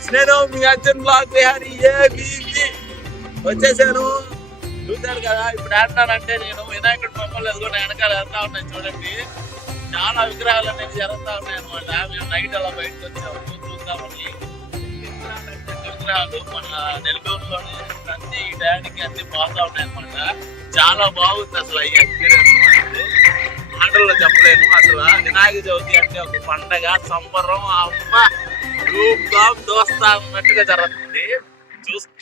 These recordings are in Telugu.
ఫ్రెండ్స్, నేను మీ అర్జున్ బ్లాగ్ బిహారీ వచ్చేసాను. చూశారు కదా, ఇప్పుడు ఆడతానంటే నేను వినాయకుడి బొమ్మలు ఎదుగున్న వెనకాల వెళ్తా ఉన్నాయి చూడండి. చాలా విగ్రహాలు అనేది జరుగుతూ ఉన్నాయి అనమాట. మేము నైట్ అలా బయటకు వచ్చాము చూద్దామని. విగ్రహాలు మన నెల్లూరులోని అన్ని డ్యానికి అన్ని పోతా ఉన్నాయి అనమాట. చాలా బాగుంది అసలు ఈ ఎక్స్పీరియన్స్. మాటల్లో చెప్పలేను. అసలు వినాయక చవితి అంటే ఒక పండగ, సంబరం, అమ్మ దోస్తా అన్నట్టుగా జరుగుతుంది.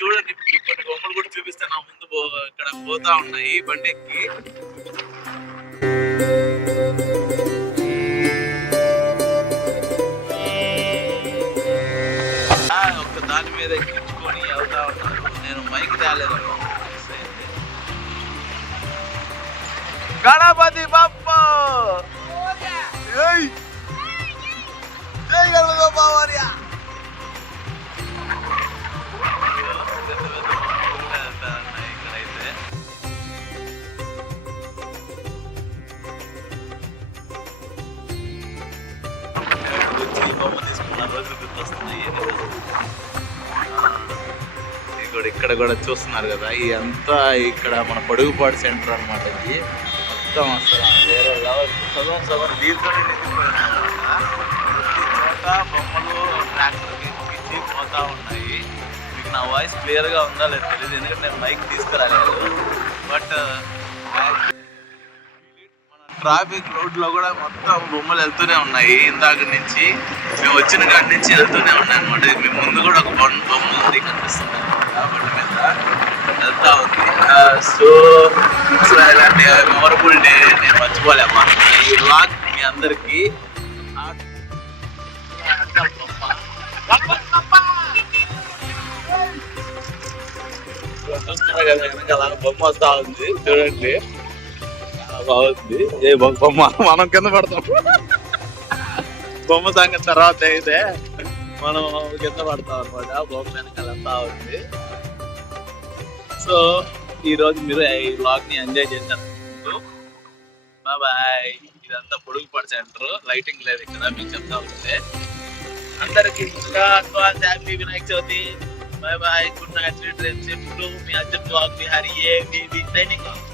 చూడండి, కొన్ని బొమ్మలు కూడా చూపిస్తే నా ముందు ఇక్కడ పోతా ఉన్నాయి బండి ఎక్కి. ఒక దాని మీద ఎక్కించుకొని వెళ్తా ఉన్నాను. నేను మైక్ తేలేదు. గణపతి బప్ప జై గణపతి బప్ప. బొమ్మ తీసుకున్న రోజు గుర్తొస్తున్నాయి. ఇక్కడ కూడా చూస్తున్నారు కదా, ఇదంతా ఇక్కడ మన పొడుగుపాడు సెంటర్ అనమాట. ఇది మొత్తం అసలు వేరే లెవెల్. సగం దీంతోనే నిండిపోయినమాట. బొమ్మలు ట్రాక్టర్కి ఎక్కించి పోతా ఉన్నాయి. మీకు నా వాయిస్ క్లియర్గా ఉందా లేదు తెలియదు, ఎందుకంటే నేను మైక్ తీసుకురాలేదు. బట్ ట్రాఫిక్ రోడ్లో కూడా మొత్తం బొమ్మలు వెళ్తూనే ఉన్నాయి. ఇందాక నుంచి మేము వచ్చిన కాడి నుంచి వెళ్తూనే ఉన్నాయి అనమాట. మీ ముందు కూడా ఒక బొమ్మ ఉంది, కనిపిస్తుంది బండి మీద వెళ్తా ఉంది. సో ఇలాంటి మెమరబుల్ డే నేను మర్చిపోలేమ్మా. ఈ వ్లాగ్ మీ అందరికీ చూస్తున్నా కదా, వెనకాల బొమ్మ వస్తా ఉంది చూడండి. బాగుంది. ఏ బొమ్మ మనం కింద పడతాం. బొమ్మ సంగతి తర్వాత అయితే మనం కింద పడతాం అనమాట. బొమ్మ వెనకాల అంతా ఉంది. సో ఈరోజు మీరు ఈ వ్లాగ్ ని ఎంజాయ్ చేశారు. బాయ్. ఇదంతా పొడుగుపాడు సెంటర్. లైటింగ్ లేదు ఇక్కడ, మీకు చెప్తా ఉంటే. అందరికి happy Vinayaka Chavithi. Bye. Good night. మీ Arjun blog Bihari signing of.